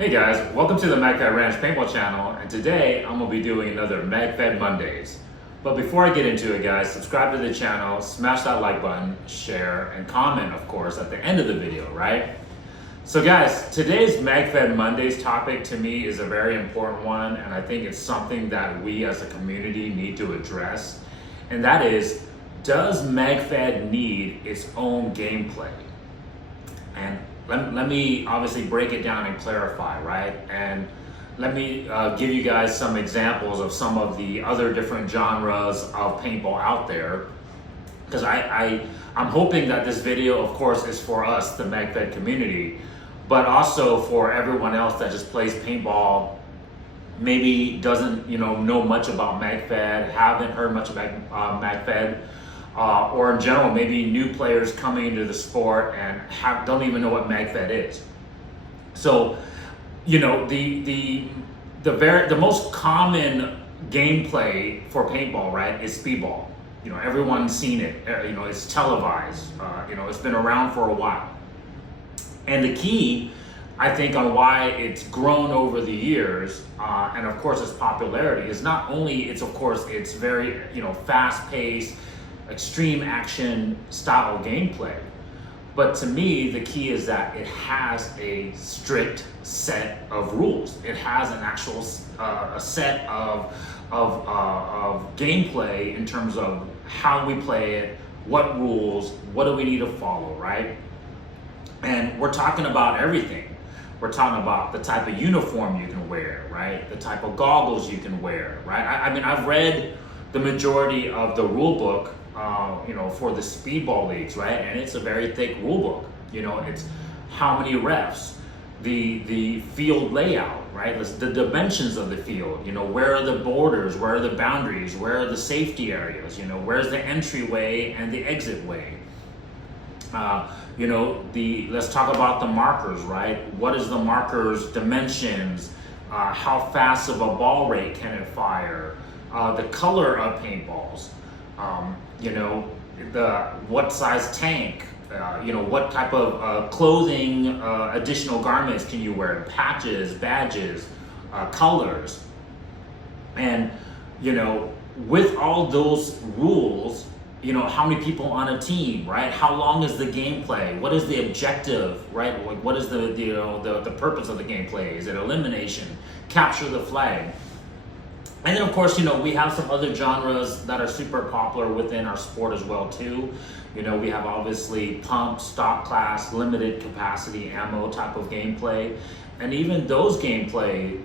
Hey guys, welcome to the Magfed Ranch Paintball channel, and today I'm going to be doing another Magfed Mondays. But before I get into it guys, subscribe to the channel, smash that like button, share, and comment of course at the end of the video, right? So guys, today's Magfed Mondays topic to me is a very important one, and I think it's something that we as a community need to address, and that is, does Magfed need its own gameplay? And let me obviously break it down and clarify, right? And let me give you guys some examples of some of the other different genres of paintball out there. Because I'm hoping that this video, of course, is for us, the Magfed community, but also for everyone else that just plays paintball, maybe doesn't know much about Magfed, haven't heard much about Magfed. Or in general, maybe new players coming into the sport and don't even know what Magfed is. So, the most common gameplay for paintball, right, is speedball. Everyone's seen it. It's televised. It's been around for a while. And the key, I think, on why it's grown over the years, and of course its popularity, is not only it's very fast-paced, extreme action style gameplay, but to me the key is that it has a strict set of rules. It has an actual a set of gameplay in terms of how we play it, what rules, what do we need to follow, right? And we're talking about everything. We're talking about the type of uniform you can wear, right? The type of goggles you can wear, right? I mean, I've read the majority of the rule book for the speedball leagues, right? And it's a very thick rule book. It's how many refs, the field layout, right? The dimensions of the field. Where are the borders? Where are the boundaries? Where are the safety areas? Where's the entryway and the exit way? Let's talk about the markers, right? What is the markers dimensions? How fast of a ball rate can it fire? The color of paintballs. What size tank, what type of clothing, additional garments can you wear, patches, badges, colors. And, with all those rules, how many people on a team, right? How long is the gameplay? What is the objective, right? What is the purpose of the gameplay? Is it elimination? Capture the flag? And then of course, we have some other genres that are super popular within our sport as well too. We have obviously pump, stock class, limited capacity ammo type of gameplay. And even those gameplay,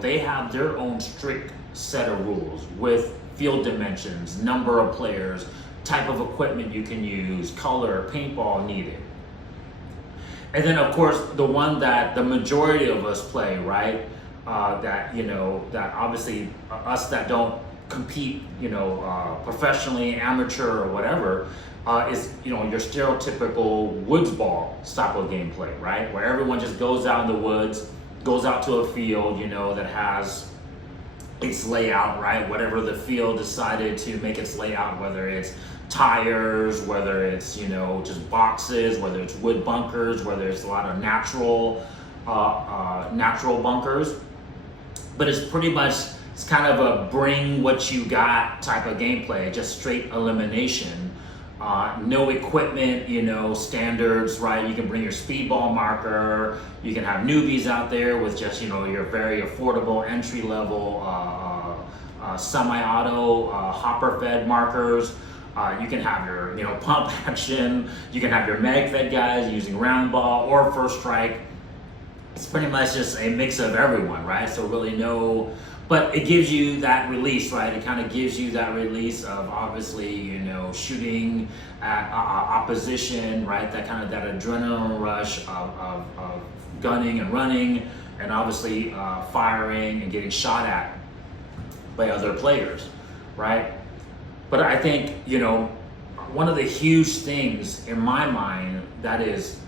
they have their own strict set of rules with field dimensions, number of players, type of equipment you can use, color, paintball needed. And then of course, the one that the majority of us play, right? That obviously us that don't compete, professionally, amateur or whatever, is, your stereotypical woods ball type of gameplay, right? Where everyone just goes out in the woods, goes out to a field, that has its layout, right? Whatever the field decided to make its layout, whether it's tires, whether it's, just boxes, whether it's wood bunkers, whether it's a lot of natural bunkers. But it's pretty much, it's kind of a bring what you got type of gameplay, just straight elimination. No equipment, standards, right? You can bring your speedball marker. You can have newbies out there with just, your very affordable entry level semi-auto hopper fed markers. You can have your, pump action. You can have your Magfed guys using round ball or first strike. It's pretty much just a mix of everyone, right? So really but it gives you that release, right? It kind of gives you that release of obviously, shooting at opposition, right? That adrenaline rush of gunning and running, and obviously firing and getting shot at by other players, right? But I think, one of the huge things in my mind that is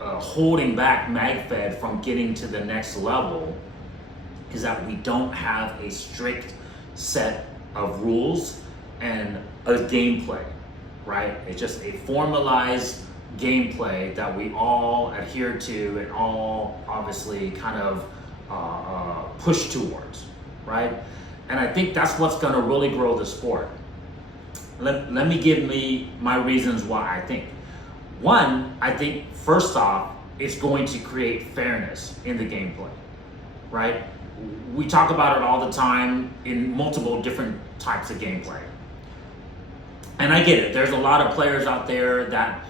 holding back Magfed from getting to the next level is that we don't have a strict set of rules and a gameplay, right? It's just a formalized gameplay that we all adhere to and all obviously kind of push towards, right? And I think that's what's going to really grow the sport. Let me give my reasons why I think. One, I think first off, it's going to create fairness in the gameplay, right? We talk about it all the time in multiple different types of gameplay. And I get it. There's a lot of players out there that,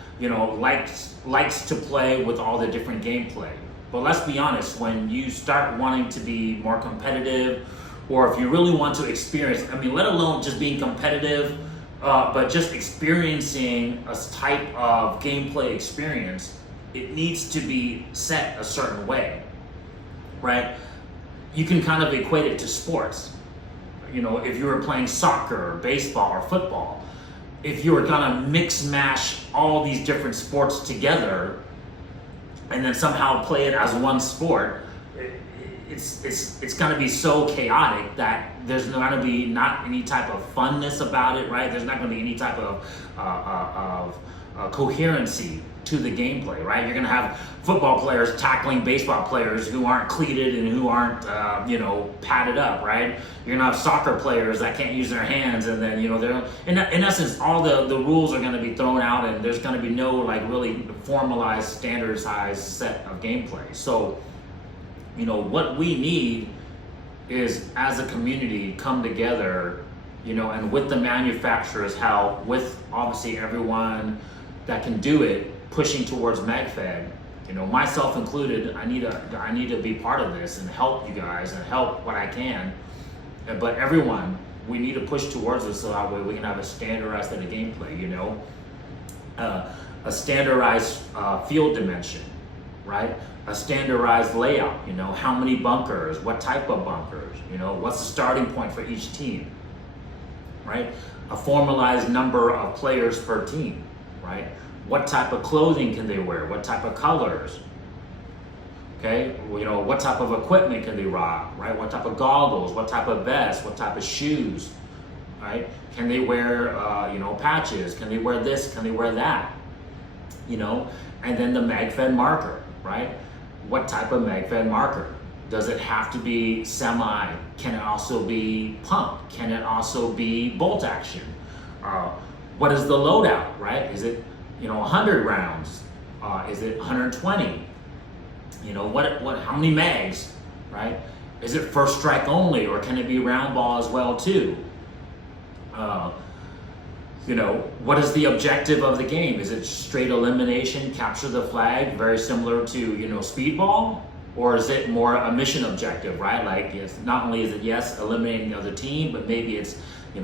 likes to play with all the different gameplay. But let's be honest, when you start wanting to be more competitive, or if you really want to experience, let alone just being competitive, but just experiencing a type of gameplay experience, it needs to be set a certain way, right? You can kind of equate it to sports. If you were playing soccer or baseball or football, if you were gonna mix mash all these different sports together and then somehow play it as one sport, it's gonna be so chaotic that there's gonna be not any type of funness about it, right? There's not gonna be any type of coherency to the gameplay, right? You're gonna have football players tackling baseball players who aren't cleated and who aren't, padded up, right? You're gonna have soccer players that can't use their hands, and then, they're in essence, all the rules are gonna be thrown out, and there's gonna be no really formalized, standardized set of gameplay. So, what we need is, as a community, come together, and with the manufacturers' help, with obviously everyone that can do it, pushing towards Magfed, myself included. I need to be part of this and help you guys and help what I can. But everyone, we need to push towards this so that way we can have a standardized set of gameplay. A standardized field dimension, right? A standardized layout. How many bunkers? What type of bunkers? What's the starting point for each team, right? A formalized number of players per team, right? What type of clothing can they wear? What type of colors? Okay, what type of equipment can they rock, right? What type of goggles? What type of vests? What type of shoes, right? Can they wear, patches? Can they wear this? Can they wear that? And then the Magfed marker, right? What type of Magfed marker? Does it have to be semi? Can it also be pump? Can it also be bolt action? What is the loadout, right? Is it 100 rounds? Is it 120? How many mags, right? Is it first strike only, or can it be round ball as well too? What is the objective of the game? Is it straight elimination, capture the flag, very similar to, speedball? Or is it more a mission objective, right? Like, it's not only is it, yes, eliminating the other team, but maybe it's,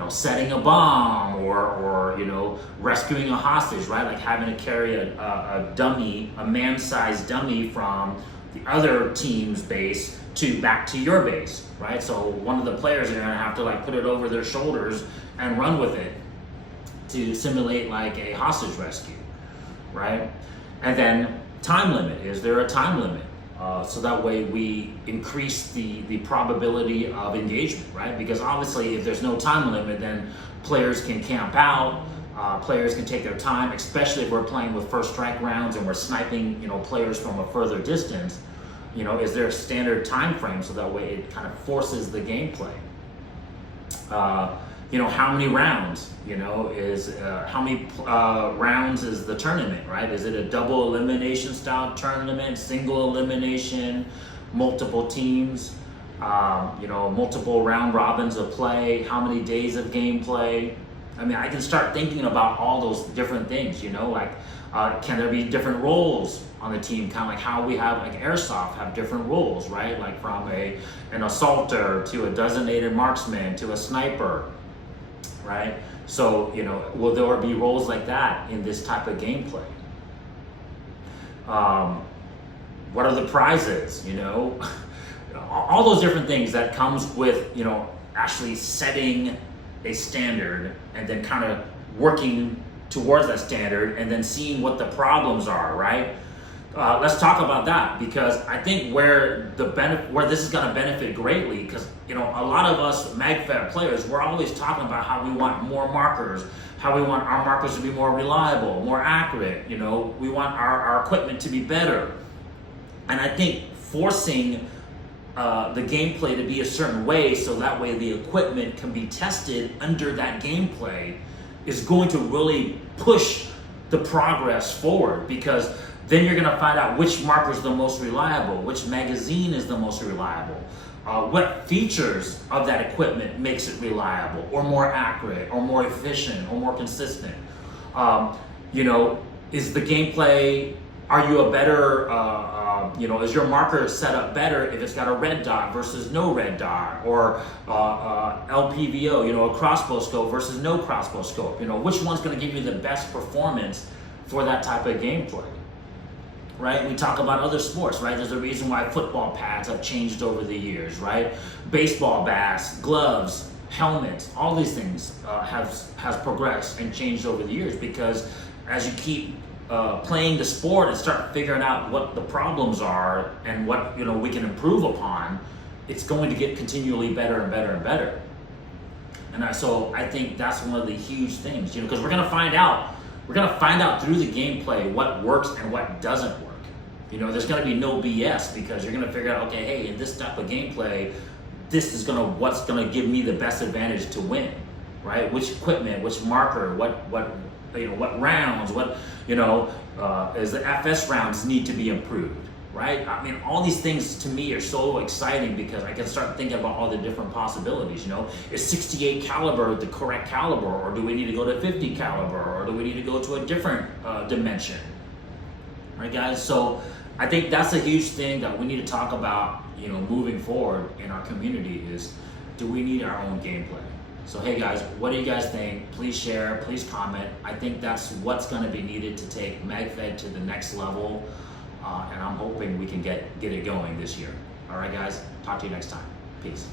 setting a bomb or rescuing a hostage, right? Like having to carry a dummy, a man-sized dummy from the other team's base back to your base, right? So one of the players are gonna have to put it over their shoulders and run with it to simulate a hostage rescue, right? And then time limit. Is there a time limit? So that way we increase the probability of engagement, right? Because obviously if there's no time limit, then players can camp out, players can take their time, especially if we're playing with first strike rounds and we're sniping, players from a further distance. Is there a standard time frame so that way it kind of forces the gameplay? How many rounds, how many rounds is the tournament, right? Is it a double elimination style tournament, single elimination, multiple teams, multiple round robins of play, how many days of gameplay? I can start thinking about all those different things, can there be different roles on the team, kind of like how we have airsoft have different roles, right? Like from an assaulter to a designated marksman to a sniper, right? So, will there be roles like that in this type of gameplay? What are the prizes, all those different things that comes with, actually setting a standard and then kind of working towards that standard and then seeing what the problems are, right? let's talk about that, because I think where this is going to benefit greatly, because a lot of us Magfed players, we're always talking about how we want more markers, how we want our markers to be more reliable, more accurate. We want our equipment to be better, and I think forcing the gameplay to be a certain way, so that way the equipment can be tested under that gameplay, is going to really push the progress forward, because then you're going to find out which marker is the most reliable, which magazine is the most reliable, what features of that equipment makes it reliable or more accurate or more efficient or more consistent. Is the gameplay, are you a better, is your marker set up better if it's got a red dot versus no red dot, or LPVO, a crossbow scope versus no crossbow scope? Which one's going to give you the best performance for that type of gameplay? Right? We talk about other sports, right? There's a reason why football pads have changed over the years, right? Baseball bats, gloves, helmets, all these things has progressed and changed over the years, because as you keep playing the sport and start figuring out what the problems are and what we can improve upon, it's going to get continually better and better and better. And so I think that's one of the huge things, because we're going to find out through the gameplay what works and what doesn't work. There's going to be no BS, because you're going to figure out, okay, hey, in this type of gameplay, this is what's going to give me the best advantage to win, right? Which equipment, which marker, what rounds, is the FS rounds need to be improved, right? I mean, all these things to me are so exciting, because I can start thinking about all the different possibilities. Is 68 caliber the correct caliber, or do we need to go to 50 caliber, or do we need to go to a different dimension? All right, guys. So I think that's a huge thing that we need to talk about, moving forward in our community, is, do we need our own gameplay? So hey guys, what do you guys think? Please share, please comment. I think that's what's going to be needed to take Magfed to the next level, and I'm hoping we can get it going this year. All right guys, talk to you next time. Peace.